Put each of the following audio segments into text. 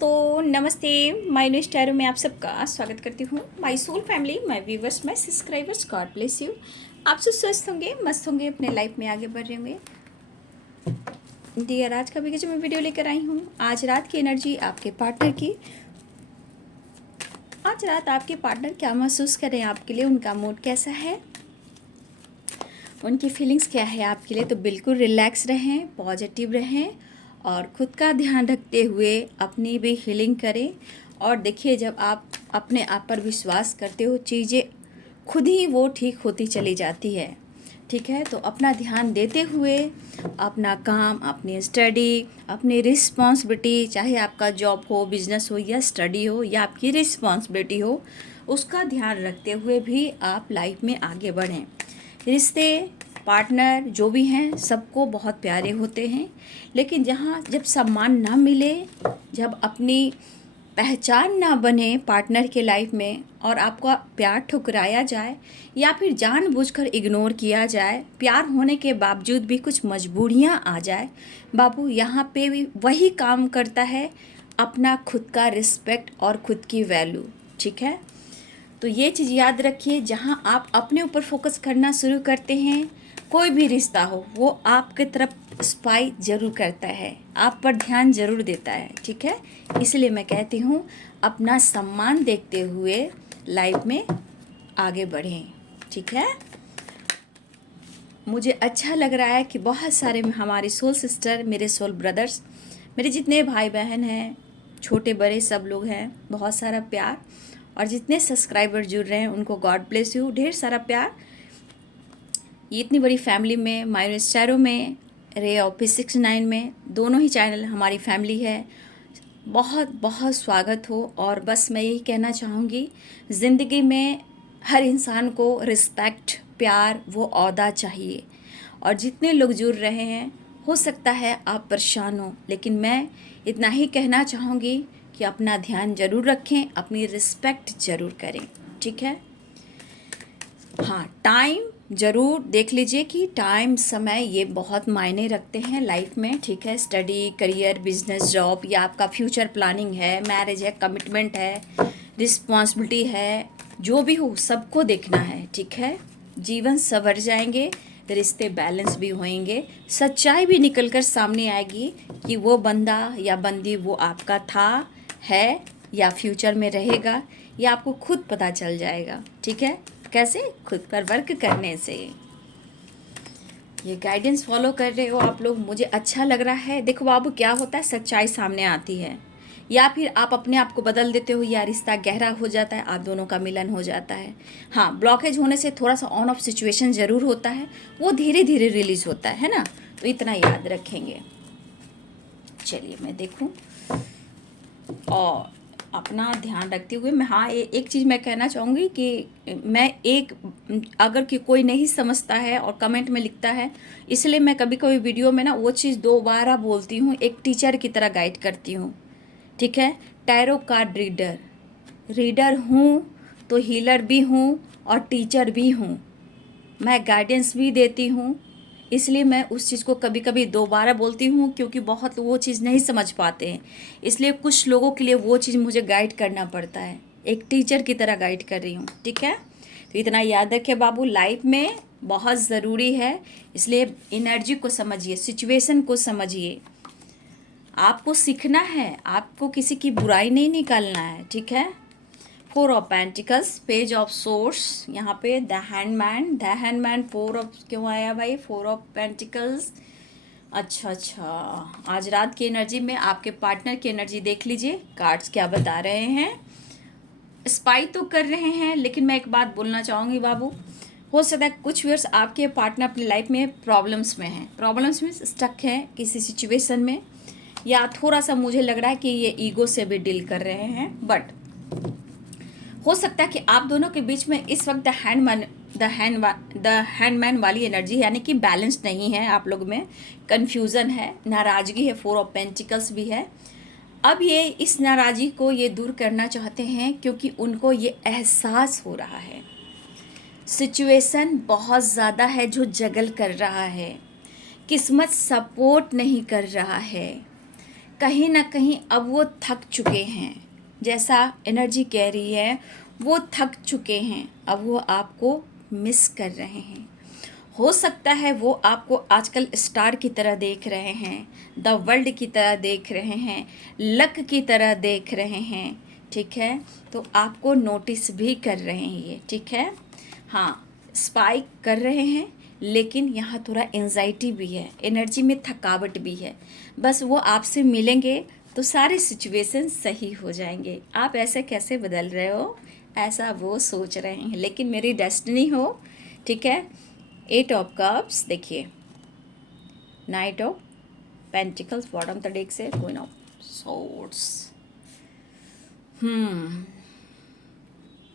दोस्तों नमस्ते। My new स्टारो में आप सबका स्वागत करती हूँ। My soul family, my viewers, my subscribers, god bless you. आप सब स्वस्थ होंगे, मस्त होंगे, अपने लाइफ में आगे बढ़ रहे होंगे। डियर, आज का भी जो मैं वीडियो लेकर आई हूँ, आज रात की एनर्जी आपके पार्टनर की। आज रात आपके पार्टनर क्या महसूस कर रहे हैं आपके लिए, उनका मूड कैसा है, उनकी फीलिंग्स क्या है आपके लिए। तो बिल्कुल रिलैक्स रहें, पॉजिटिव रहें और ख़ुद का ध्यान रखते हुए अपनी भी हीलिंग करें। और देखिए, जब आप अपने आप पर विश्वास करते हो, चीज़ें खुद ही वो ठीक होती चली जाती है। ठीक है, तो अपना ध्यान देते हुए अपना काम, अपनी स्टडी, अपनी रिस्पॉन्सिबिलिटी, चाहे आपका जॉब हो, बिजनेस हो या स्टडी हो या आपकी रिस्पॉन्सिबिलिटी हो, उसका ध्यान रखते हुए भी आप लाइफ में आगे बढ़ें। रिश्ते, पार्टनर जो भी हैं, सबको बहुत प्यारे होते हैं, लेकिन जब सम्मान ना मिले, जब अपनी पहचान ना बने पार्टनर के लाइफ में और आपका प्यार ठुकराया जाए या फिर जानबूझकर इग्नोर किया जाए, प्यार होने के बावजूद भी कुछ मजबूरियां आ जाए, बाबू यहाँ पे भी वही काम करता है अपना खुद का रिस्पेक्ट और खुद की वैल्यू। ठीक है, तो ये चीज़ याद रखिए, जहाँ आप अपने ऊपर फोकस करना शुरू करते हैं, कोई भी रिश्ता हो वो आपके तरफ स्पाई ज़रूर करता है, आप पर ध्यान ज़रूर देता है। ठीक है, इसलिए मैं कहती हूँ अपना सम्मान देखते हुए लाइफ में आगे बढ़ें। ठीक है, मुझे अच्छा लग रहा है कि बहुत सारे हमारी सोल सिस्टर, मेरे सोल ब्रदर्स, मेरे जितने भाई बहन हैं, छोटे बड़े सब लोग हैं, बहुत सारा प्यार। और जितने सब्सक्राइबर जुड़ रहे हैं उनको गॉड ब्लेस यू, ढेर सारा प्यार। ये इतनी बड़ी फैमिली में, माय स्टारो में, रे ऑफिस 69 में, दोनों ही चैनल हमारी फैमिली है। बहुत बहुत स्वागत हो। और बस मैं यही कहना चाहूँगी, ज़िंदगी में हर इंसान को रिस्पेक्ट, प्यार, वो औदा चाहिए। और जितने लोग जुड़ रहे हैं, हो सकता है आप परेशान हो, लेकिन मैं इतना ही कहना चाहूँगी कि अपना ध्यान ज़रूर रखें, अपनी रिस्पेक्ट ज़रूर करें। ठीक है, हाँ, टाइम ज़रूर देख लीजिए कि टाइम, समय ये बहुत मायने रखते हैं लाइफ में। ठीक है, स्टडी, करियर, बिजनेस, जॉब या आपका फ्यूचर प्लानिंग है, मैरिज है, कमिटमेंट है, रिस्पॉन्सिबिलिटी है, जो भी हो सबको देखना है। ठीक है, जीवन संवर जाएंगे, रिश्ते बैलेंस भी होंगे, सच्चाई भी निकल कर सामने आएगी कि वो बंदा या बंदी वो आपका था, है या फ्यूचर में रहेगा, ये आपको खुद पता चल जाएगा। ठीक है, कैसे? खुद पर वर्क करने से। ये गाइडेंस फॉलो कर रहे हो आप लोग, मुझे अच्छा लग रहा है। देखो बाबू, क्या होता है, सच्चाई सामने आती है या फिर आप अपने आप को बदल देते हो या रिश्ता गहरा हो जाता है, आप दोनों का मिलन हो जाता है। हाँ, ब्लॉकेज होने से थोड़ा सा ऑन ऑफ सिचुएशन ज़रूर होता है, वो धीरे धीरे रिलीज होता है ना, तो इतना याद रखेंगे। चलिए मैं देखूं और अपना ध्यान रखते हुए मैं, हाँ, एक चीज़ मैं कहना चाहूँगी कि अगर कि कोई नहीं समझता है और कमेंट में लिखता है, इसलिए मैं कभी कभी वीडियो में ना वो चीज़ दोबारा बोलती हूँ, एक टीचर की तरह गाइड करती हूँ। ठीक है, टैरो कार्ड रीडर हूँ तो हीलर भी हूँ और टीचर भी हूँ, मैं गाइडेंस भी देती हूँ। इसलिए मैं उस चीज़ को कभी कभी दोबारा बोलती हूँ, क्योंकि बहुत वो चीज़ नहीं समझ पाते हैं, इसलिए कुछ लोगों के लिए वो चीज़ मुझे गाइड करना पड़ता है, एक टीचर की तरह गाइड कर रही हूँ। ठीक है, तो इतना याद रखें बाबू, लाइफ में बहुत ज़रूरी है, इसलिए एनर्जी को समझिए, सिचुएशन को समझिए। आपको सीखना है, आपको किसी की बुराई नहीं निकालना है। ठीक है, 4 of pentacles, page of source, यहाँ पे द हैंडमैन 4 ऑफ क्यों आया भाई, 4 ऑफ पेंटिकल्स। अच्छा, आज रात की एनर्जी में आपके पार्टनर की एनर्जी देख लीजिए, कार्ड्स क्या बता रहे हैं। स्पाई तो कर रहे हैं, लेकिन मैं एक बात बोलना चाहूँगी बाबू, हो सकता है कुछ व्यूअर्स आपके पार्टनर अपनी लाइफ में प्रॉब्लम्स में हैं, प्रॉब्लम्स में स्टक हैं किसी सिचुएशन में, या थोड़ा सा मुझे लग रहा है कि ये ईगो से भी डील कर रहे हैं। बट हो सकता है कि आप दोनों के बीच में इस वक्त द हैंडमैन वाली एनर्जी, यानी कि बैलेंस नहीं है, आप लोग में कन्फ्यूज़न है, नाराज़गी है, 4 ऑफ पेंटिकल्स भी है। अब ये इस नाराज़गी को ये दूर करना चाहते हैं, क्योंकि उनको ये एहसास हो रहा है सिचुएशन बहुत ज़्यादा है जो जगल कर रहा है, किस्मत सपोर्ट नहीं कर रहा है, कहीं ना कहीं अब वो थक चुके हैं, जैसा एनर्जी कह रही है वो थक चुके हैं, अब वो आपको मिस कर रहे हैं। हो सकता है वो आपको आजकल स्टार की तरह देख रहे हैं, द वर्ल्ड की तरह देख रहे हैं, लक की तरह देख रहे हैं, ठीक है। तो आपको नोटिस भी कर रहे हैं ये, ठीक है। हाँ, स्पाइक कर रहे हैं, लेकिन यहाँ थोड़ा एंजाइटी भी है, एनर्जी में थकावट भी है। बस वो आपसे मिलेंगे तो सारे सिचुएशन सही हो जाएंगे। आप ऐसे कैसे बदल रहे हो, ऐसा वो सोच रहे हैं, लेकिन मेरी डेस्टिनी हो, ठीक है। 8 ऑफ कप्स, देखिए, night of pentacles bottom the deck से, क्वीन ऑफ सोर्ड्स।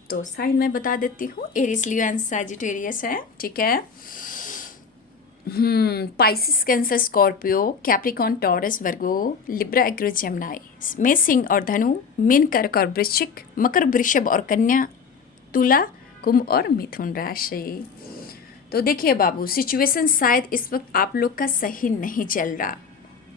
तो साइन मैं बता देती हूँ, एरिस, लियो एंड सैजिटेरियस है, ठीक है। Pisces, cancer, Scorpio, Capricorn, Taurus, Virgo, Libra, Aquarius, Gemini, मेष, सिंह और धनु, मीन, कर्क और वृश्चिक, मकर, वृषभ और कन्या, तुला, कुंभ और मिथुन राशि। तो देखिए बाबू, सिचुएशन शायद इस वक्त आप लोग का सही नहीं चल रहा,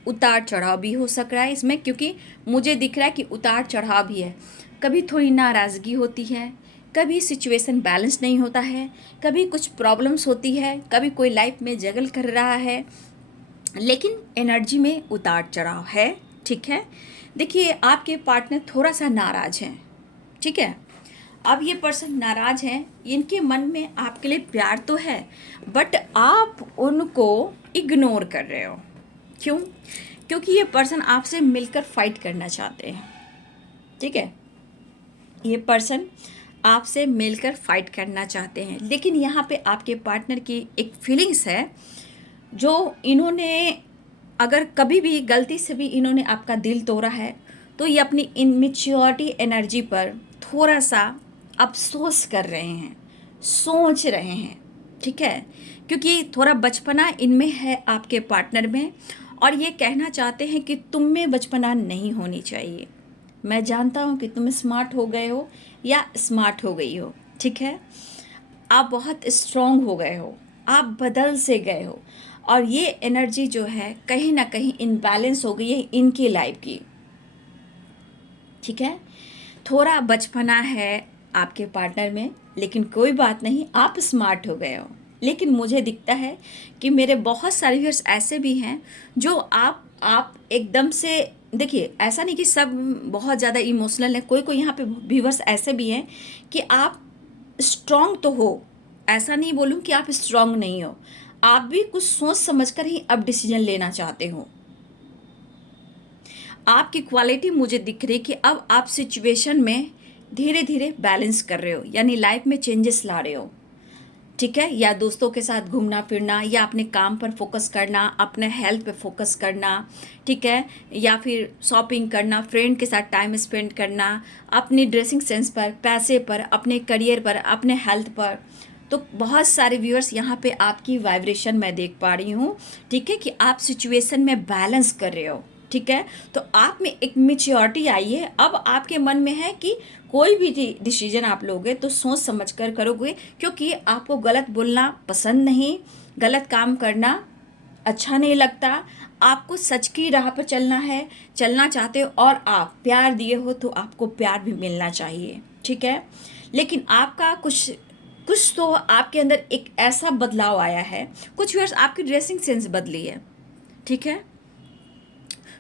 उतार चढ़ाव भी हो सक रहा है इसमें, क्योंकि मुझे दिख रहा है कि उतार चढ़ाव भी है। कभी थोड़ी नाराज़गी होती है, कभी सिचुएशन बैलेंस नहीं होता है, कभी कुछ प्रॉब्लम्स होती है, कभी कोई लाइफ में जगल कर रहा है, लेकिन एनर्जी में उतार चढ़ाव है, ठीक है। देखिए, आपके पार्टनर थोड़ा सा नाराज़ हैं, ठीक है। अब ये पर्सन नाराज़ हैं, इनके मन में आपके लिए प्यार तो है, बट आप उनको इग्नोर कर रहे हो। क्यों? क्योंकि ये पर्सन आपसे मिलकर फाइट करना चाहते हैं, ठीक है। ये पर्सन आपसे मिलकर फाइट करना चाहते हैं, लेकिन यहाँ पे आपके पार्टनर की एक फीलिंग्स है, जो इन्होंने अगर कभी भी गलती से भी इन्होंने आपका दिल तोड़ा है, तो ये अपनी इनमेच्योरिटी एनर्जी पर थोड़ा सा अफसोस कर रहे हैं, सोच रहे हैं, ठीक है। क्योंकि थोड़ा बचपना इनमें है आपके पार्टनर में, और ये कहना चाहते हैं कि तुम में बचपना नहीं होनी चाहिए। मैं जानता हूँ कि तुम स्मार्ट हो गए हो या स्मार्ट हो गई हो, ठीक है। आप बहुत स्ट्रॉन्ग हो गए हो, आप बदल से गए हो, और ये एनर्जी जो है कहीं ना कहीं इनबैलेंस हो गई है इनकी लाइफ की, ठीक है। थोड़ा बचपना है आपके पार्टनर में, लेकिन कोई बात नहीं, आप स्मार्ट हो गए हो। लेकिन मुझे दिखता है कि मेरे बहुत सारे व्यूअर्स ऐसे भी हैं जो आप एकदम से, देखिए ऐसा नहीं कि सब बहुत ज़्यादा इमोशनल है, कोई कोई यहाँ पे व्यूअर्स ऐसे भी हैं कि आप स्ट्रॉन्ग तो हो, ऐसा नहीं बोलूँ कि आप स्ट्रॉन्ग नहीं हो, आप भी कुछ सोच समझकर ही अब डिसीजन लेना चाहते हो। आपकी क्वालिटी मुझे दिख रही कि अब आप सिचुएशन में धीरे धीरे बैलेंस कर रहे हो, यानी लाइफ में चेंजेस ला रहे हो, ठीक है। या दोस्तों के साथ घूमना फिरना, या अपने काम पर फोकस करना, अपने हेल्थ पे फोकस करना, ठीक है। या फिर शॉपिंग करना, फ्रेंड के साथ टाइम स्पेंड करना, अपनी ड्रेसिंग सेंस पर, पैसे पर, अपने करियर पर, अपने हेल्थ पर। तो बहुत सारे व्यूअर्स यहाँ पे आपकी वाइब्रेशन मैं देख पा रही हूँ, ठीक है, कि आप सिचुएशन में बैलेंस कर रहे हो, ठीक है। तो आप में एक मेच्योरिटी आई है, अब आपके मन में है कि कोई भी डिसीजन आप लोगे तो सोच समझ कर करोगे, क्योंकि आपको गलत बोलना पसंद नहीं, गलत काम करना अच्छा नहीं लगता, आपको सच की राह पर चलना है, चलना चाहते हो, और आप प्यार दिए हो तो आपको प्यार भी मिलना चाहिए, ठीक है। लेकिन आपका कुछ तो आपके अंदर एक ऐसा बदलाव आया है, कुछ व्यूअर्स आपकी ड्रेसिंग सेंस बदली है, ठीक है।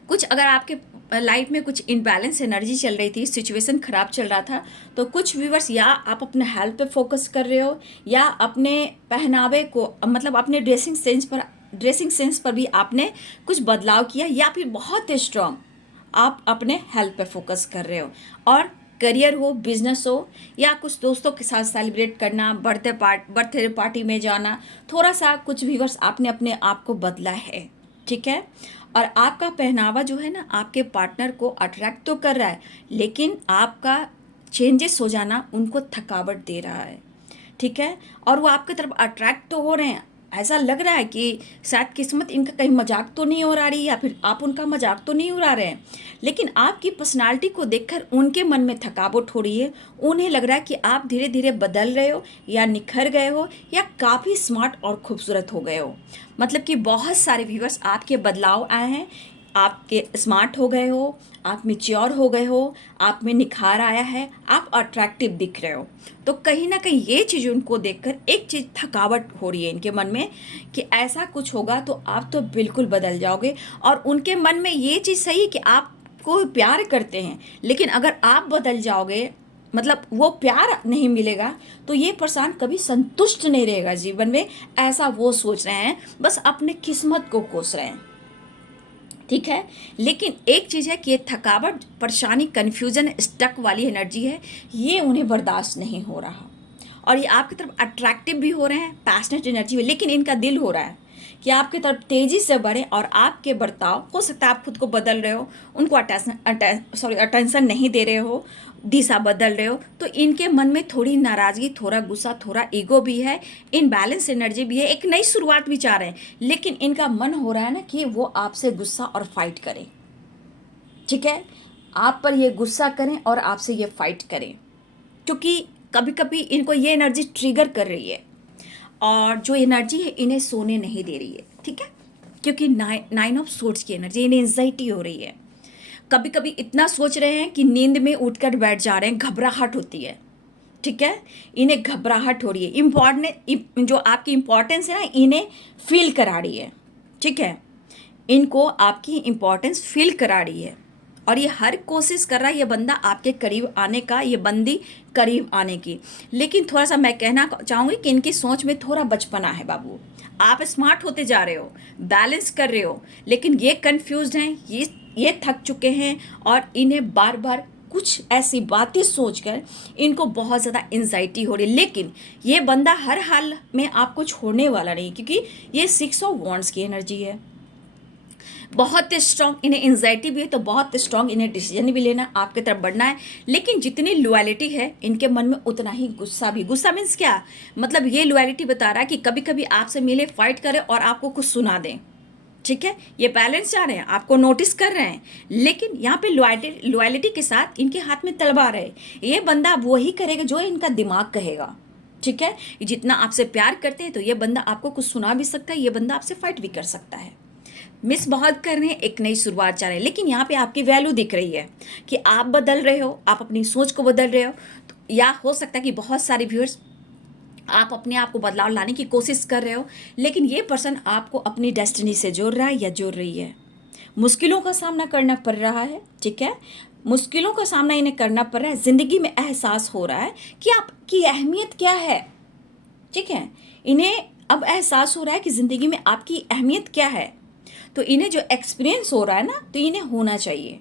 कुछ अगर आपके लाइफ में कुछ इनबैलेंस एनर्जी चल रही थी, सिचुएशन ख़राब चल रहा था, तो कुछ व्यूअर्स या आप अपने हेल्थ पे फोकस कर रहे हो, या अपने पहनावे को, मतलब अपने ड्रेसिंग सेंस पर भी आपने कुछ बदलाव किया, या फिर बहुत स्ट्रांग आप अपने हेल्थ पे फोकस कर रहे हो। और करियर हो, बिजनेस हो, या कुछ दोस्तों के साथ सेलिब्रेट करना, बर्थडे पार्टी में जाना, थोड़ा सा कुछ व्यूअर्स आपने अपने आप को बदला है, ठीक है। और आपका पहनावा जो है ना, आपके पार्टनर को अट्रैक्ट तो कर रहा है, लेकिन आपका चेंजेस हो जाना उनको थकावट दे रहा है, ठीक है। और वो आपकी तरफ अट्रैक्ट तो हो रहे हैं, ऐसा लग रहा है कि शायद किस्मत इनका कहीं मजाक तो नहीं उड़ा रही, या फिर आप उनका मजाक तो नहीं उड़ा रहे हैं, लेकिन आपकी पर्सनालिटी को देखकर उनके मन में थकावट हो रही है। उन्हें लग रहा है कि आप धीरे धीरे बदल रहे हो, या निखर गए हो, या काफ़ी स्मार्ट और खूबसूरत हो गए हो। मतलब कि बहुत सारे व्यूअर्स आपके बदलाव आए हैं, आपके स्मार्ट हो गए हो, आप मैच्योर हो गए हो, आप में निखार आया है, आप अट्रैक्टिव दिख रहे हो। तो कहीं ना कहीं ये चीज़ उनको देखकर एक चीज़ थकावट हो रही है इनके मन में कि ऐसा कुछ होगा तो आप तो बिल्कुल बदल जाओगे। और उनके मन में ये चीज़ सही है कि आपको प्यार करते हैं, लेकिन अगर आप बदल जाओगे, मतलब वो प्यार नहीं मिलेगा, तो ये पर्सन कभी संतुष्ट नहीं रहेगा जीवन में, ऐसा वो सोच रहे हैं, बस अपने किस्मत को कोस रहे हैं। ठीक है। लेकिन एक चीज़ है कि ये थकावट, परेशानी, कन्फ्यूजन, स्टक वाली एनर्जी है, ये उन्हें बर्दाश्त नहीं हो रहा। और ये आपकी तरफ अट्रैक्टिव भी हो रहे हैं, पैशनेट एनर्जी में, लेकिन इनका दिल हो रहा है कि आपकी तरफ तेज़ी से बढ़े और आपके बर्ताव, हो सकता है आप खुद को बदल रहे हो, उनको अटेंशन नहीं दे रहे हो, दिशा बदल रहे हो, तो इनके मन में थोड़ी नाराज़गी, थोड़ा गुस्सा, थोड़ा ईगो भी है, इनबैलेंस एनर्जी भी है, एक नई शुरुआत भी चाह रहे हैं, लेकिन इनका मन हो रहा है ना कि वो आपसे गुस्सा और फाइट करें। ठीक है, आप पर ये गुस्सा करें और आपसे ये फाइट करें, क्योंकि कभी कभी इनको ये एनर्जी ट्रिगर कर रही है, और जो एनर्जी है इन्हें सोने नहीं दे रही है। ठीक है, क्योंकि 9 ऑफ सोर्ड्स की एनर्जी, इन्हें एंजाइटी हो रही है। कभी कभी इतना सोच रहे हैं कि नींद में उठकर बैठ जा रहे हैं, घबराहट होती है। ठीक है, इन्हें घबराहट हो रही है, इम्पॉर्टेंट जो आपकी इम्पोर्टेंस है ना, इन्हें फील करा रही है। ठीक है, इनको आपकी इम्पोर्टेंस फील करा रही है, और ये हर कोशिश कर रहा है ये बंदा आपके करीब आने का, ये बंदी करीब आने की। लेकिन थोड़ा सा मैं कहना चाहूँगी कि इनकी सोच में थोड़ा बचपना है बाबू। आप स्मार्ट होते जा रहे हो, बैलेंस कर रहे हो, लेकिन ये कंफ्यूज्ड हैं, ये थक चुके हैं, और इन्हें बार बार कुछ ऐसी बातें सोचकर इनको बहुत ज़्यादा एंजाइटी हो रही है। लेकिन ये बंदा हर हाल में आपको छोड़ने वाला नहीं, क्योंकि ये 6 ऑफ वॉन्ड्स की एनर्जी है, बहुत स्ट्रांग। इन्हें एंजाइटी भी है, तो बहुत स्ट्रांग इन्हें डिसीजन भी लेना, आपकी तरफ बढ़ना है। लेकिन जितनी लॉयल्टी है इनके मन में, उतना ही गुस्सा भी। गुस्सा मीन्स क्या, मतलब ये लॉयल्टी बता रहा है कि कभी कभी आपसे मिले, फाइट करें और आपको कुछ सुना दें। ठीक है, ये बैलेंस चाह रहे हैं, आपको नोटिस कर रहे हैं, लेकिन यहाँ पे लॉयल्टी के साथ इनके हाथ में तलवार है। ये बंदा अब वही करेगा जो इनका दिमाग कहेगा। ठीक है, जितना आपसे प्यार करते हैं, तो ये बंदा आपको कुछ सुना भी सकता है, ये बंदा आपसे फाइट भी कर सकता है। मिस बहुत कर रहे हैं, एक नई शुरुआत चाह रहे हैं, लेकिन यहाँ पे आपकी वैल्यू दिख रही है कि आप बदल रहे हो, आप अपनी सोच को बदल रहे हो। तो या हो सकता है कि बहुत सारे व्यूअर्स, आप अपने आप को बदलाव लाने की कोशिश कर रहे हो, लेकिन ये पर्सन आपको अपनी डेस्टिनी से जोड़ रहा है या जोड़ रही है। मुश्किलों का सामना करना पड़ रहा है। ठीक है, मुश्किलों का सामना इन्हें करना पड़ रहा है, ज़िंदगी में एहसास हो रहा है कि आपकी अहमियत क्या है। ठीक है, इन्हें अब एहसास हो रहा है कि ज़िंदगी में आपकी अहमियत क्या है। तो इन्हें जो एक्सपीरियंस हो रहा है ना, तो इन्हें होना चाहिए,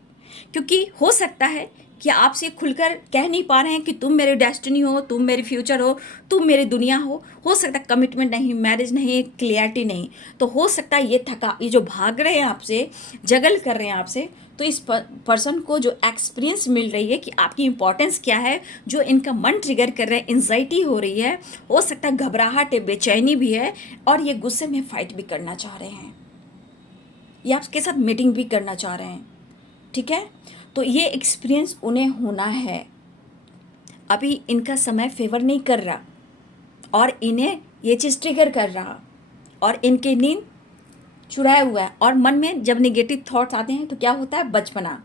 क्योंकि हो सकता है कि आपसे खुलकर कह नहीं पा रहे हैं कि तुम मेरी डेस्टिनी हो, तुम मेरी फ्यूचर हो, तुम मेरी दुनिया हो सकता है कमिटमेंट नहीं, मैरिज नहीं, क्लियरिटी नहीं। तो हो सकता है ये जो भाग रहे हैं आपसे, जगल कर रहे हैं आपसे, तो इस पर्सन को जो एक्सपीरियंस मिल रही है कि आपकी इंपॉर्टेंस क्या है, जो इनका मन ट्रिगर कर रहा है, एंजाइटी हो रही है, हो सकता है घबराहट है, बेचैनी भी है, और ये गुस्से में फाइट भी करना चाह रहे हैं, ये आपके साथ मीटिंग भी करना चाह रहे हैं। ठीक है, तो ये एक्सपीरियंस उन्हें होना है। अभी इनका समय फेवर नहीं कर रहा, और इन्हें ये चीज़ ट्रिगर कर रहा, और इनकी नींद चुराया हुआ है, और मन में जब नेगेटिव थॉट्स आते हैं तो क्या होता है, बचपना,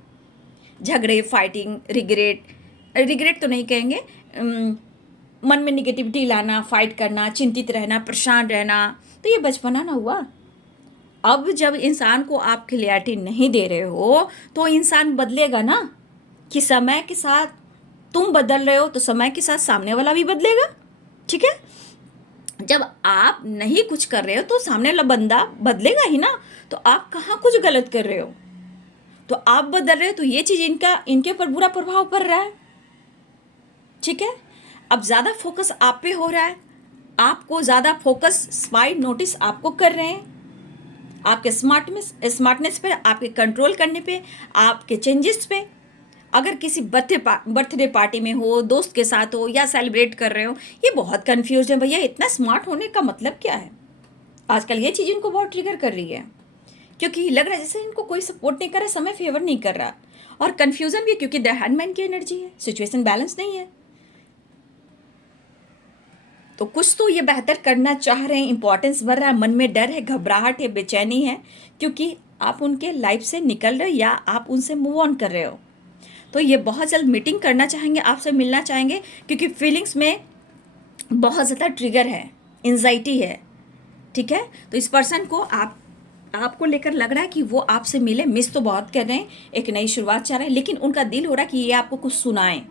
झगड़े, फाइटिंग, रिग्रेट तो नहीं कहेंगे, मन में निगेटिविटी लाना, फाइट करना, चिंतित रहना, परेशान रहना, तो ये बचपना ना हुआ। अब जब इंसान को आप क्लियरिटी नहीं दे रहे हो, तो इंसान बदलेगा ना, कि समय के साथ तुम बदल रहे हो, तो समय के साथ सामने वाला भी बदलेगा। ठीक है, जब आप नहीं कुछ कर रहे हो तो सामने वाला बंदा बदलेगा ही ना। तो आप कहाँ कुछ गलत कर रहे हो, तो आप बदल रहे हो, तो ये चीज़ इनके ऊपर बुरा प्रभाव पड़ रहा है। ठीक है, अब ज़्यादा फोकस आप पे हो रहा है, आपको ज़्यादा फोकस स्पाई नोटिस आपको कर रहे हैं, आपके स्मार्टनेस पे, आपके कंट्रोल करने पे, आपके चेंजेस पे। अगर किसी बर्थडे पार्टी में हो, दोस्त के साथ हो, या सेलिब्रेट कर रहे हो, ये बहुत कंफ्यूज है, भैया इतना स्मार्ट होने का मतलब क्या है। आजकल ये चीज़ इनको बहुत ट्रिगर कर रही है, क्योंकि लग रहा है जैसे इनको कोई सपोर्ट नहीं कर रहा, समय फेवर नहीं कर रहा, और कन्फ्यूजन भी, क्योंकि द हैंडमैन की एनर्जी है, सिचुएशन बैलेंस नहीं है। तो कुछ तो ये बेहतर करना चाह रहे हैं, इंपॉर्टेंस बढ़ रहा है, मन में डर है, घबराहट है, बेचैनी है, क्योंकि आप उनके लाइफ से निकल रहे हो या आप उनसे मूव ऑन कर रहे हो। तो ये बहुत जल्द मीटिंग करना चाहेंगे, आपसे मिलना चाहेंगे, क्योंकि फीलिंग्स में बहुत ज़्यादा ट्रिगर है, एंजाइटी है, ठीक है। तो इस पर्सन को आपको लेकर लग रहा है कि वो आपसे मिले, मिस तो बहुत कर रहे हैं, एक नई शुरुआत चाह रहे हैं, लेकिन उनका दिल हो रहा है कि ये आपको कुछ सुनाएं,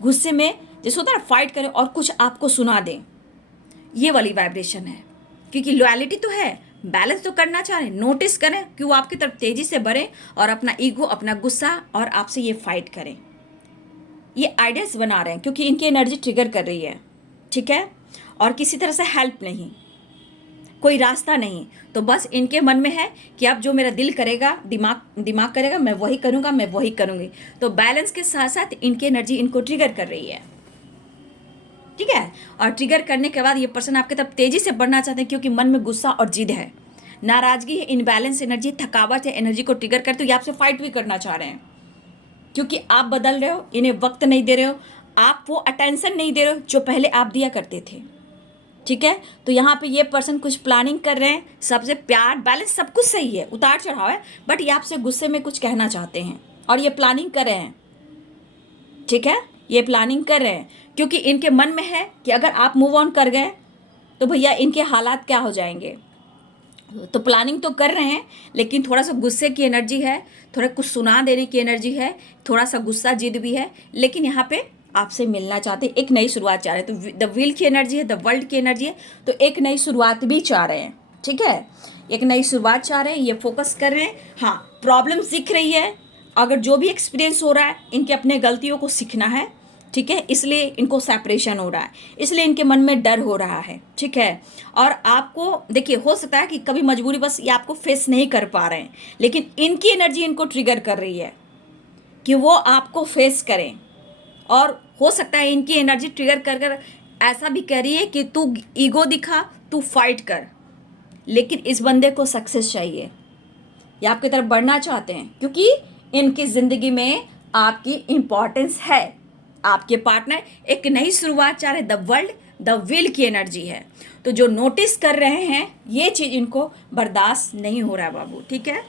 गुस्से में जैसे होता है ना फाइट करें और कुछ आपको सुना दें, ये वाली वाइब्रेशन है। क्योंकि लॉयलिटी तो है, बैलेंस तो करना चाह रहे हैं, नोटिस करें कि वो आपकी तरफ तेजी से बढ़े और अपना ईगो, अपना गुस्सा और आपसे ये फाइट करें। ये आइडियाज बना रहे हैं क्योंकि इनकी एनर्जी ट्रिगर कर रही है, ठीक है। और किसी तरह से हेल्प नहीं, कोई रास्ता नहीं, तो बस इनके मन में है कि अब जो मेरा दिल करेगा, दिमाग करेगा, मैं वही करूँगा, मैं वही करूँगी। तो बैलेंस के साथ साथ इनकी एनर्जी इनको ट्रिगर कर रही है, ठीक है। और ट्रिगर करने के बाद ये पर्सन आपके तरफ तेजी से बढ़ना चाहते हैं क्योंकि मन में गुस्सा और जिद है, नाराजगी है, इनबैलेंस एनर्जी, थकावट है, एनर्जी को ट्रिगर करते हो। ये आपसे फाइट भी करना चाह रहे हैं क्योंकि आप बदल रहे हो, इन्हें वक्त नहीं दे रहे हो, आप वो अटेंशन नहीं दे रहे हो जो पहले आप दिया करते थे, ठीक है। तो यहाँ पे ये पर्सन कुछ प्लानिंग कर रहे हैं, सबसे प्यार, बैलेंस, सब कुछ सही है, उतार चढ़ाव है, बट ये आपसे गुस्से में कुछ कहना चाहते हैं और ये प्लानिंग कर रहे हैं, ठीक है। ये प्लानिंग कर रहे हैं क्योंकि इनके मन में है कि अगर आप मूव ऑन कर गए तो भैया इनके हालात क्या हो जाएंगे। तो प्लानिंग तो कर रहे हैं, लेकिन थोड़ा सा गुस्से की एनर्जी है, थोड़ा कुछ सुना देने की एनर्जी है, थोड़ा सा गुस्सा जिद भी है, लेकिन यहाँ पे आपसे मिलना चाहते हैं, एक नई शुरुआत चाह रहे हैं। तो द विल की एनर्जी है, द वर्ल्ड की एनर्जी है, तो एक नई शुरुआत भी चाह रहे हैं, ठीक है। एक नई शुरुआत चाह रहे हैं, ये फोकस कर रहे हैं। हाँ, प्रॉब्लम्स दिख रही है, अगर जो भी एक्सपीरियंस हो रहा है, इनके अपने गलतियों को सीखना है, ठीक है, इसलिए इनको सेपरेशन हो रहा है, इसलिए इनके मन में डर हो रहा है, ठीक है। और आपको देखिए, हो सकता है कि कभी मजबूरी बस ये आपको फेस नहीं कर पा रहे हैं, लेकिन इनकी एनर्जी इनको ट्रिगर कर रही है कि वो आपको फेस करें। और हो सकता है इनकी एनर्जी ट्रिगर कर कर ऐसा भी कह रही है कि तू ईगो दिखा, तू फाइट कर, लेकिन इस बंदे को सक्सेस चाहिए, ये आपकी तरफ बढ़ना चाहते हैं क्योंकि इनकी ज़िंदगी में आपकी इम्पॉर्टेंस है। आपके पार्टनर एक नई शुरुआत चाह रहे, द वर्ल्ड, द विल की एनर्जी है। तो जो नोटिस कर रहे हैं, ये चीज़ इनको बर्दाश्त नहीं हो रहा है बाबू, ठीक है।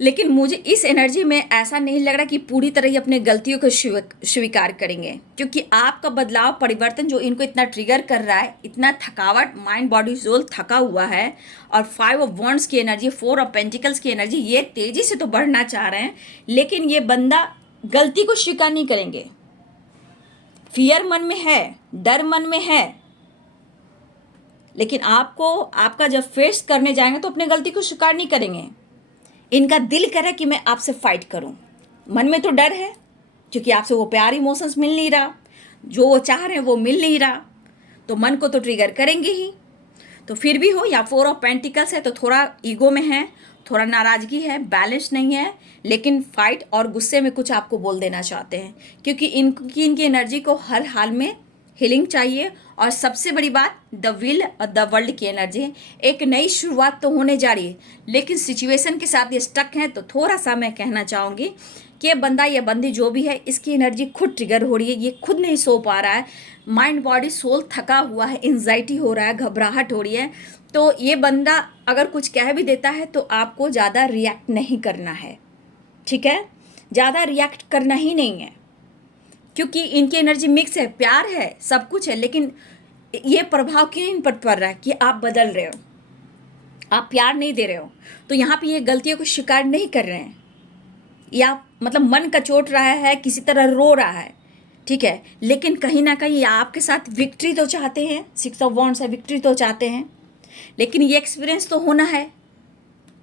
लेकिन मुझे इस एनर्जी में ऐसा नहीं लग रहा कि पूरी तरह ही अपने गलतियों को स्वीकार करेंगे, क्योंकि आपका बदलाव, परिवर्तन जो इनको इतना ट्रिगर कर रहा है, इतना थकावट, माइंड बॉडी सोल थका हुआ है, और 5 ऑफ वॉन्ड्स की एनर्जी, 4 ऑफ पेंटिकल्स की एनर्जी, ये तेजी से तो बढ़ना चाह रहे हैं, लेकिन ये बंदा गलती को स्वीकार नहीं करेंगे। फियर मन में है, डर मन में है, लेकिन आपका जब फेस करने जाएंगे तो अपने गलती को स्वीकार नहीं करेंगे। इनका दिल करे कि मैं आपसे फाइट करूं, मन में तो डर है क्योंकि आपसे वो प्यार, इमोशंस मिल नहीं रहा, जो वो चाह रहे हैं वो मिल नहीं रहा, तो मन को तो ट्रिगर करेंगे ही। तो फिर भी हो, या 4 ऑफ पेंटिकल्स है तो थोड़ा ईगो में है, थोड़ा नाराज़गी है, बैलेंस नहीं है, लेकिन फाइट और गुस्से में कुछ आपको बोल देना चाहते हैं क्योंकि इनकी एनर्जी को हर हाल में हीलिंग चाहिए। और सबसे बड़ी बात, द विल और द वर्ल्ड की एनर्जी है, एक नई शुरुआत तो होने जा रही है, लेकिन सिचुएशन के साथ ये स्टक हैं। तो थोड़ा सा मैं कहना चाहूँगी कि ये बंदा या बंदी जो भी है, इसकी एनर्जी खुद ट्रिगर हो रही है, ये खुद नहीं सो पा रहा है, माइंड बॉडी सोल थका हुआ है, एंजाइटी हो रहा है, घबराहट हो रही है। तो ये बंदा अगर कुछ कह भी देता है तो आपको ज़्यादा रिएक्ट नहीं करना है, ठीक है, ज़्यादा रिएक्ट करना ही नहीं है, क्योंकि इनकी एनर्जी मिक्स है, प्यार है, सब कुछ है, लेकिन ये प्रभाव क्यों इन पर पड़ रहा है कि आप बदल रहे हो, आप प्यार नहीं दे रहे हो। तो यहाँ पे ये गलतियों को स्वीकार नहीं कर रहे हैं, या मतलब मन कचोट रहा है, किसी तरह रो रहा है, ठीक है, लेकिन कहीं ना कहीं आपके साथ विक्ट्री तो चाहते हैं, 6 ऑफ वॉन्ड्स है, विक्ट्री तो चाहते हैं, लेकिन ये एक्सपीरियंस तो होना है,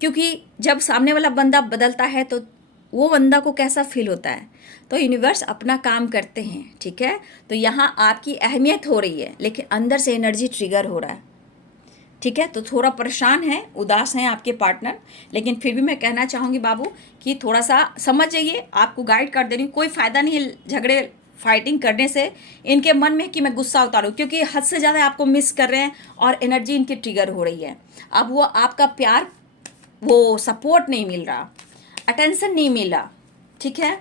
क्योंकि जब सामने वाला बंदा बदलता है तो वो बंदा को कैसा फील होता है। तो यूनिवर्स अपना काम करते हैं, ठीक है। तो यहाँ आपकी अहमियत हो रही है, लेकिन अंदर से एनर्जी ट्रिगर हो रहा है, ठीक है। तो थोड़ा परेशान है, उदास हैं आपके पार्टनर, लेकिन फिर भी मैं कहना चाहूँगी बाबू कि थोड़ा सा समझ जाइए, आपको गाइड कर दे रही हूँ, कोई फ़ायदा नहीं है झगड़े फाइटिंग करने से। इनके मन में कि मैं गुस्सा उतारूँ, क्योंकि हद से ज़्यादा आपको मिस कर रहे हैं और एनर्जी इनकी ट्रिगर हो रही है। अब वो आपका प्यार, वो सपोर्ट नहीं मिल रहा, अटेंशन नहीं मिला, ठीक है।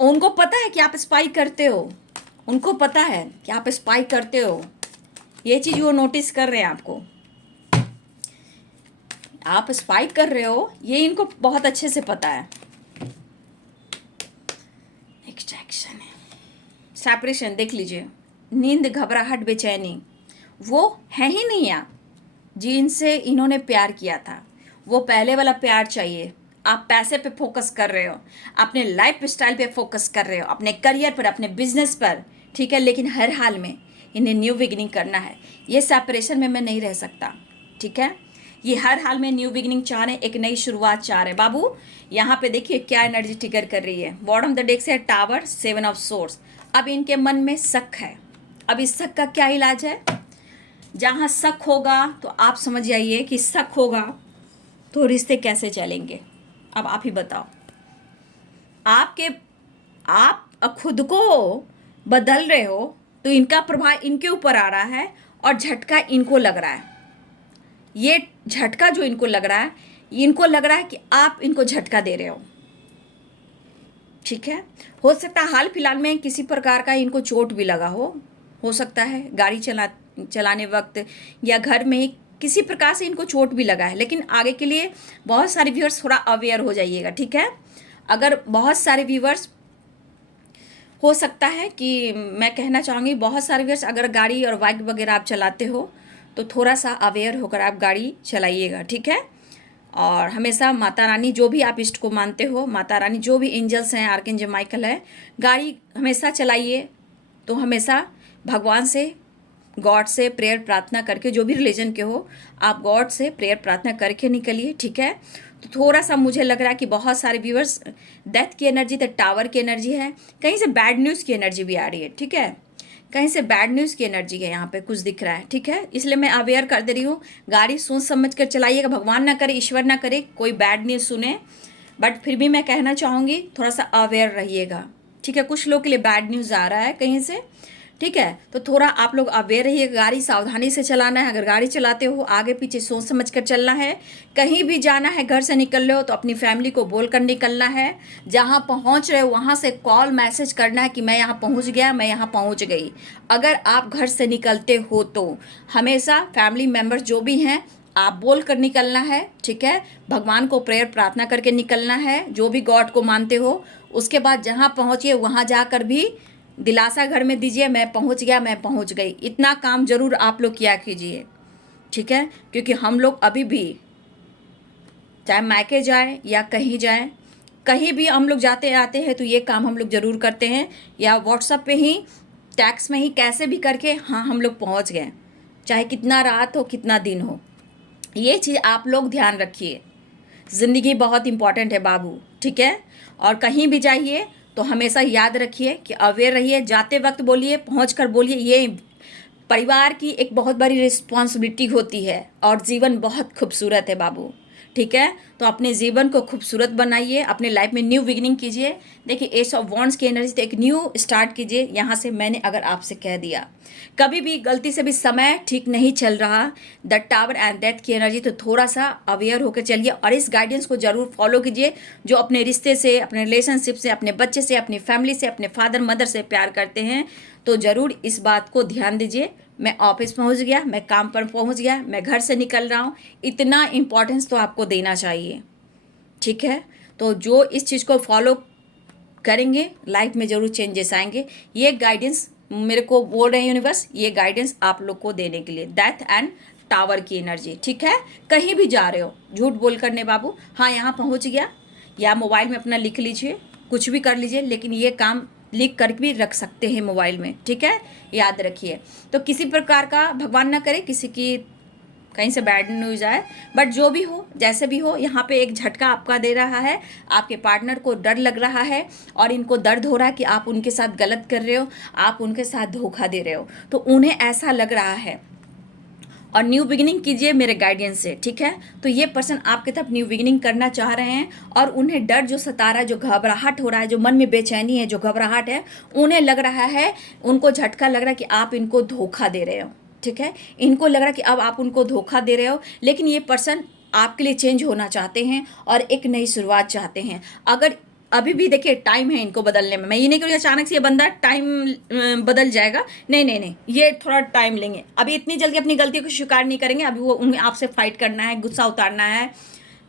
उनको पता है कि आप स्पाई करते हो, उनको पता है कि आप स्पाई करते हो, ये चीज़ वो नोटिस कर रहे हैं आपको, आप स्पाइक कर रहे हो, ये इनको बहुत अच्छे से पता है। नेक्स्ट एक्शन है सेपरेशन। देख लीजिए, नींद, घबराहट, बेचैनी, वो है ही नहीं आप जिनसे इन्होंने प्यार किया था। वो पहले वाला प्यार चाहिए। आप पैसे पे फोकस कर रहे हो, अपने लाइफ स्टाइल पे फोकस कर रहे हो, अपने करियर पर, अपने बिजनेस पर, ठीक है। लेकिन हर हाल में इन्हें न्यू बिगिनिंग करना है। ये सेपरेशन में मैं नहीं रह सकता, ठीक है। ये हर हाल में न्यू बिगिनिंग चाह रहे हैं, एक नई शुरुआत चाह रहे हैं। बाबू यहाँ पे देखिए क्या एनर्जी ट्रिगर कर रही है। बॉटम द डेक से टावर, 7 ऑफ सोर्स। अब इनके मन में शक है। अब इस शक का क्या इलाज है? जहाँ शक होगा तो आप समझ जाइए कि शक होगा तो रिश्ते कैसे चलेंगे। अब आप ही बताओ। आप खुद को बदल रहे हो तो इनका प्रभाव इनके ऊपर आ रहा है और झटका इनको लग रहा है। ये झटका जो इनको लग रहा है, इनको लग रहा है कि आप इनको झटका दे रहे हो, ठीक है। हो सकता है हाल फिलहाल में किसी प्रकार का इनको चोट भी लगा हो सकता है गाड़ी चलाने वक्त, या घर में ही किसी प्रकार से इनको चोट भी लगा है। लेकिन आगे के लिए बहुत सारे व्यूअर्स थोड़ा अवेयर हो जाइएगा, ठीक है। अगर बहुत सारे व्यूअर्स, हो सकता है कि मैं कहना चाहूँगी बहुत सारे व्यूअर्स अगर गाड़ी और बाइक वगैरह आप चलाते हो तो थोड़ा सा अवेयर होकर आप गाड़ी चलाइएगा, ठीक है। और हमेशा माता रानी, जो भी आप इष्ट को मानते हो, माता रानी, जो भी एंजल्स हैं, आर्कएंजल माइकल है, गाड़ी हमेशा चलाइए तो हमेशा भगवान से, गॉड से प्रेयर प्रार्थना करके, जो भी रिलीजन के हो आप गॉड से प्रेयर प्रार्थना करके निकलिए, ठीक है। तो थोड़ा सा मुझे लग रहा है कि बहुत सारे व्यूअर्स डेथ की एनर्जी, तो टावर की एनर्जी है, कहीं से बैड न्यूज़ की एनर्जी भी आ रही है, ठीक है। कहीं से बैड न्यूज़ की एनर्जी है, यहाँ पे कुछ दिख रहा है, ठीक है। इसलिए मैं अवेयर कर दे रही हूँ। गाड़ी सोच समझ कर चलाइएगा, भगवान ना करे, ईश्वर ना करे कोई बैड न्यूज़ सुने, बट फिर भी मैं कहना चाहूँगी थोड़ा सा अवेयर रहिएगा, ठीक है। कुछ लोग के लिए बैड न्यूज़ आ रहा है कहीं से, ठीक है। तो थोड़ा आप लोग अवेयर रहिए, गाड़ी सावधानी से चलाना है। अगर गाड़ी चलाते हो आगे पीछे सोच समझ कर चलना है। कहीं भी जाना है, घर से निकल रहे हो तो अपनी फैमिली को बोल कर निकलना है। जहाँ पहुँच रहे हो वहाँ से कॉल मैसेज करना है कि मैं यहाँ पहुँच गया, मैं यहाँ पहुँच गई। अगर आप घर से निकलते हो तो हमेशा फैमिली मेम्बर्स जो भी हैं आप बोल कर निकलना है, ठीक है। भगवान को प्रेयर प्रार्थना करके निकलना है, जो भी गॉड को मानते हो। उसके बाद जहाँ पहुँचिए वहाँ जाकर भी दिलासा घर में दीजिए, मैं पहुंच गया, मैं पहुंच गई। इतना काम जरूर आप लोग किया कीजिए, ठीक है। क्योंकि हम लोग अभी भी चाहे मायके जाए या कहीं जाए, कहीं भी हम लोग जाते आते हैं तो ये काम हम लोग ज़रूर करते हैं, या व्हाट्सएप पे ही, टैक्स में ही, कैसे भी करके हाँ हम लोग पहुंच गए, चाहे कितना रात हो कितना दिन हो। ये चीज़ आप लोग ध्यान रखिए। ज़िंदगी बहुत इम्पॉर्टेंट है बाबू, ठीक है। और कहीं भी जाइए तो हमेशा याद रखिए कि अवेयर रहिए। जाते वक्त बोलिए, पहुँच कर बोलिए। ये परिवार की एक बहुत बड़ी रिस्पॉन्सिबिलिटी होती है और जीवन बहुत खूबसूरत है बाबू, ठीक है। तो अपने जीवन को खूबसूरत बनाइए, अपने लाइफ में न्यू बिगिनिंग कीजिए। देखिए एस ऑफ वॉन्ड्स की एनर्जी, तो एक न्यू स्टार्ट कीजिए। यहाँ से मैंने अगर आपसे कह दिया कभी भी गलती से भी समय ठीक नहीं चल रहा, द टावर एंड डेथ की एनर्जी, तो थोड़ा सा अवेयर होकर चलिए और इस गाइडेंस को जरूर फॉलो कीजिए। जो अपने रिश्ते से, अपने रिलेशनशिप से, अपने बच्चे से, अपनी फैमिली से, अपने फादर मदर से प्यार करते हैं तो ज़रूर इस बात को ध्यान दीजिए। मैं ऑफिस पहुंच गया, मैं काम पर पहुंच गया, मैं घर से निकल रहा हूं, इतना इम्पोर्टेंस तो आपको देना चाहिए, ठीक है। तो जो इस चीज़ को फॉलो करेंगे लाइफ में ज़रूर चेंजेस आएंगे। ये गाइडेंस मेरे को बोल रहे हैं यूनिवर्स, ये गाइडेंस आप लोग को देने के लिए, डेथ एंड टावर की एनर्जी, ठीक है। कहीं भी जा रहे हो झूठ बोल करने बाबू, हाँ यहाँ पहुँच गया, या मोबाइल में अपना लिख लीजिए, कुछ भी कर लीजिए, लेकिन ये काम लिख कर भी रख सकते हैं मोबाइल में, ठीक है। याद रखिए। तो किसी प्रकार का भगवान ना करे किसी की कहीं से बैड न्यूज़ आए, बट जो भी हो, जैसे भी हो, यहाँ पे एक झटका आपका दे रहा है। आपके पार्टनर को डर लग रहा है और इनको दर्द हो रहा है कि आप उनके साथ गलत कर रहे हो, आप उनके साथ धोखा दे रहे हो, तो उन्हें ऐसा लग रहा है। और न्यू बिगिनिंग कीजिए मेरे गाइडेंस से, ठीक है। तो ये पर्सन आपके तरफ न्यू बिगिनिंग करना चाह रहे हैं और उन्हें डर जो सता रहा है, जो घबराहट हो रहा है, जो मन में बेचैनी है, जो घबराहट है, उन्हें लग रहा है, उनको झटका लग रहा है कि आप इनको धोखा दे रहे हो, ठीक है। इनको लग रहा है कि अब आप उनको धोखा दे रहे हो, लेकिन ये पर्सन आपके लिए चेंज होना चाहते हैं और एक नई शुरुआत चाहते हैं। अगर अभी भी देखिए टाइम है इनको बदलने में। मैं ये नहीं करूँ अचानक से ये बंदा टाइम बदल जाएगा, नहीं नहीं नहीं, ये थोड़ा टाइम लेंगे। अभी इतनी जल्दी अपनी गलती को स्वीकार नहीं करेंगे। अभी वो उन्हें आपसे फाइट करना है, गुस्सा उतारना है,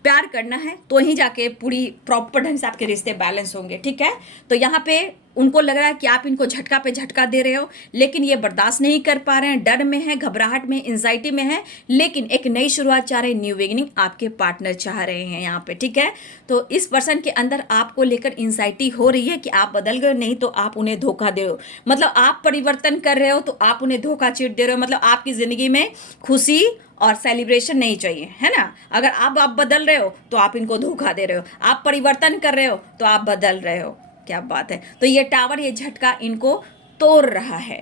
प्यार करना है, तो ही जाके पूरी प्रॉपर ढंग से आपके रिश्ते बैलेंस होंगे। ठीक है, तो यहाँ पे उनको लग रहा है कि आप इनको झटका पे झटका दे रहे हो, लेकिन ये बर्दाश्त नहीं कर पा रहे हैं, डर में है, घबराहट में, एंजाइटी में है, लेकिन एक नई शुरुआत चाह रहे हैं, न्यू बिगिनिंग आपके पार्टनर चाह रहे हैं यहाँ पे। ठीक है, तो इस पर्सन के अंदर आपको लेकर एंजाइटी हो रही है कि आप बदल गए, नहीं तो आप उन्हें धोखा दे रहे हो। मतलब आप परिवर्तन कर रहे हो तो आप उन्हें धोखा चीट दे रहे हो। मतलब आपकी जिंदगी में खुशी और सेलिब्रेशन नहीं चाहिए, है ना। अगर आप बदल रहे हो तो आप इनको धोखा दे रहे हो, आप परिवर्तन कर रहे हो तो आप बदल रहे हो। क्या बात है। तो ये टावर, ये झटका इनको तोड़ रहा है।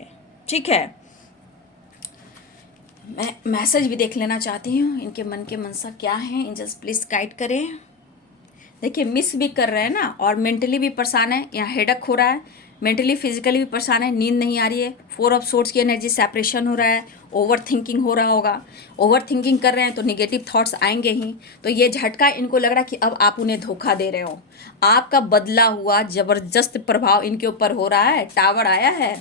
ठीक है, मैं मैसेज भी देख लेना चाहती हूँ, इनके मन के मनसा क्या है, एंजल्स प्लीज गाइड करें। देखिए मिस भी कर रहे हैं ना, और मेंटली भी परेशान है, यहाँ हेडक हो रहा है, मेंटली फिजिकली भी परेशान है, नींद नहीं आ रही है, 4 ऑफ सोर्ड्स की एनर्जी, सेपरेशन हो रहा है, ओवर थिंकिंग हो रहा होगा। ओवर थिंकिंग कर रहे हैं तो निगेटिव थॉट्स आएंगे ही। तो ये झटका इनको लग रहा है कि अब आप उन्हें धोखा दे रहे हो, आपका बदला हुआ ज़बरदस्त प्रभाव इनके ऊपर हो रहा है, टावर आया है।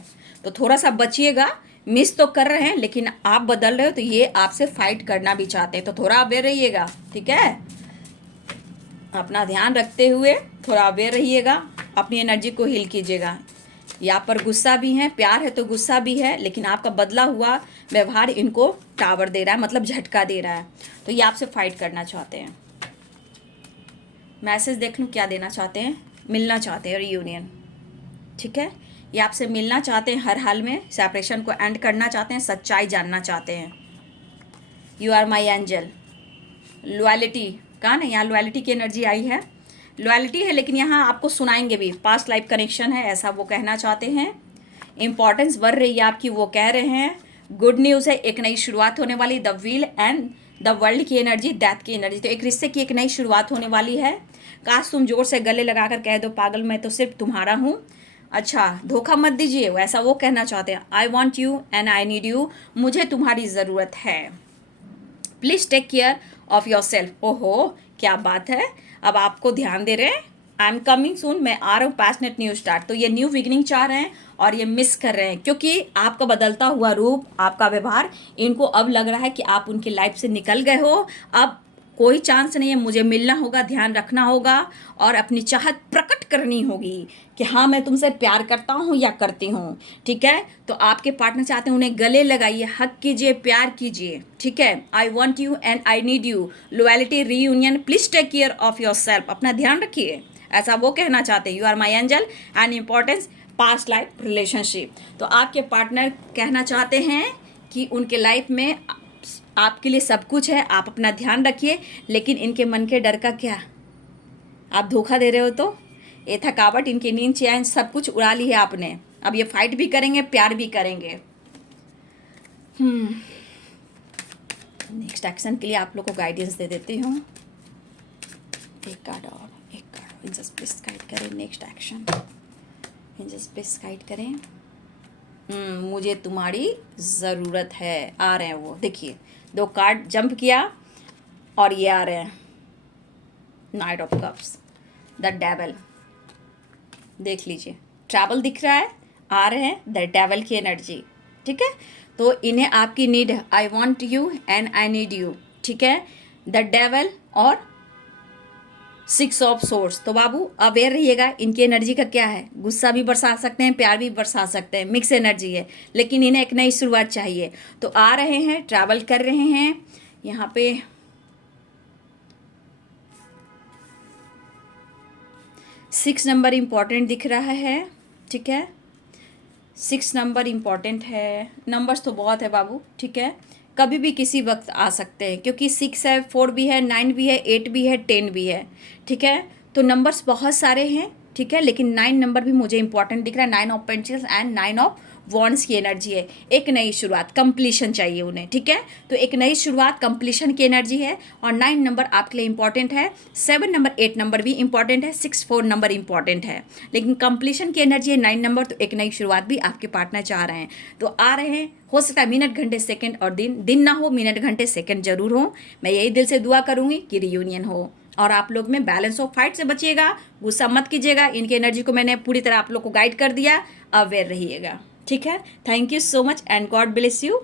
तो थोड़ा सा बचिएगा, मिस तो कर रहे हैं लेकिन आप बदल रहे हो, तो ये आपसे फाइट करना भी चाहते हैं, तो थोड़ा अवेयर रहिएगा। ठीक है, अपना ध्यान रखते हुए थोड़ा अवेयर रहिएगा, अपनी एनर्जी को हील कीजिएगा। यहाँ पर गुस्सा भी है, प्यार है तो गुस्सा भी है, लेकिन आपका बदला हुआ व्यवहार इनको टावर दे रहा है, मतलब झटका दे रहा है। तो ये आपसे फाइट करना चाहते हैं। मैसेज देख लूँ क्या देना चाहते हैं। मिलना चाहते हैं, रियूनियन। ठीक है, ये आपसे मिलना चाहते हैं हर हाल में, सेपरेशन को एंड करना चाहते हैं, सच्चाई जानना चाहते हैं। You are my angel. Loyalty कहा ना, यहाँ लॉयल्टी की एनर्जी आई है, लॉयल्टी है, लेकिन यहाँ आपको सुनाएंगे भी, पास्ट लाइफ कनेक्शन है, ऐसा वो कहना चाहते हैं। इंपॉर्टेंस बढ़ रही है आपकी, वो कह रहे हैं। गुड न्यूज़ है, एक नई शुरुआत होने वाली, the wheel and the world की एनर्जी, डेथ की एनर्जी। तो एक रिश्ते की एक नई शुरुआत होने वाली है। काश तुम जोर से गले लगाकर कह दो, पागल मैं तो सिर्फ तुम्हारा हूँ। अच्छा, धोखा मत दीजिए, वैसा वो कहना चाहते हैं। I want you and I need you, मुझे तुम्हारी ज़रूरत है। Please take care of your yourself क्या बात है, अब आपको ध्यान दे रहे हैं। आई एम कमिंग सून, मैं आ रहा हूँ, पैशनेट न्यू स्टार्ट। तो ये न्यू बिगिनिंग चाह रहे हैं और ये मिस कर रहे हैं, क्योंकि आपका बदलता हुआ रूप, आपका व्यवहार, इनको अब लग रहा है कि आप उनकी लाइफ से निकल गए हो, अब कोई चांस नहीं है, मुझे मिलना होगा, ध्यान रखना होगा और अपनी चाहत प्रकट करनी होगी कि हाँ मैं तुमसे प्यार करता हूँ या करती हूँ। ठीक है, तो आपके पार्टनर चाहते हैं उन्हें गले लगाइए, हक कीजिए, प्यार कीजिए। ठीक है, I want you and I need you, loyalty, reunion, please take care of your yourself ध्यान रखिए, ऐसा वो कहना चाहते हैं। You are my angel and importance, past life relationship. तो आपके पार्टनर कहना चाहते हैं कि उनके लाइफ में आपके लिए सब कुछ है, आप अपना ध्यान रखिए, लेकिन इनके मन के डर का क्या, आप धोखा दे रहे हो। तो ये थकावट, इनकी नींद, चैन, सब कुछ उड़ा ली है आपने। अब ये फाइट भी करेंगे, प्यार भी करेंगे। नेक्स्ट एक्शन के लिए आप लोग को गाइडेंस दे देती हूँ। एक कार्ड और, एक कार्ड, जस्ट प्लीज गाइड करें next action, just please guide करें। मुझे तुम्हारी ज़रूरत है, आ रहे हैं वो, देखिए 2 कार्ड जंप किया और ये आ रहे हैं, night of cups, the devil, देख लीजिए, ट्रैवल दिख रहा है, आ रहे हैं द डेविल की एनर्जी। ठीक है, तो इन्हें आपकी नीड है, I want you and I need you. ठीक है, द डेविल और 6 ऑफ सोर्स। तो बाबू अवेयर रहिएगा, इनकी एनर्जी का क्या है, गुस्सा भी बरसा सकते हैं, प्यार भी बरसा सकते हैं, मिक्स एनर्जी है, लेकिन इन्हें एक नई शुरुआत चाहिए। तो आ रहे हैं, ट्रैवल कर रहे हैं, यहाँ पे 6 नंबर इम्पॉर्टेंट दिख रहा है। ठीक है, 6 नंबर इम्पॉर्टेंट है, नंबर्स तो बहुत है बाबू। ठीक है, कभी भी किसी वक्त आ सकते हैं, क्योंकि 6 है, 4 भी है, 9 भी है, 8 भी है, 10 भी है। ठीक है, तो नंबर्स बहुत सारे हैं। ठीक है, लेकिन 9 नंबर भी मुझे इंपॉर्टेंट दिख रहा है, 9 of pentacles and 9 of wands की एनर्जी है। एक नई शुरुआत, कंप्लीशन चाहिए उन्हें। ठीक है, तो एक नई शुरुआत, कंप्लीशन की एनर्जी है, और 9 नंबर आपके लिए इंपॉर्टेंट है। 7 नंबर, 8 नंबर भी इंपॉर्टेंट है, 6, 4 नंबर इंपॉर्टेंट है, लेकिन कंप्लीशन की एनर्जी है 9 नंबर। तो एक नई शुरुआत भी आपके पार्टनर चाह रहे हैं, तो आ रहे हैं। हो सकता है मिनट, घंटे, सेकंड और दिन, दिन ना हो, मिनट, घंटे, सेकंड जरूर हो। मैं यही दिल से दुआ करूंगी कि रियूनियन हो। और आप लोग में बैलेंस ऑफ फाइट से बचिएगा, गुस्सा मत कीजिएगा। इनकी एनर्जी को मैंने पूरी तरह आप लोग को गाइड कर दिया, अवेयर रहिएगा, ठीक है। Thank you so much and God bless you.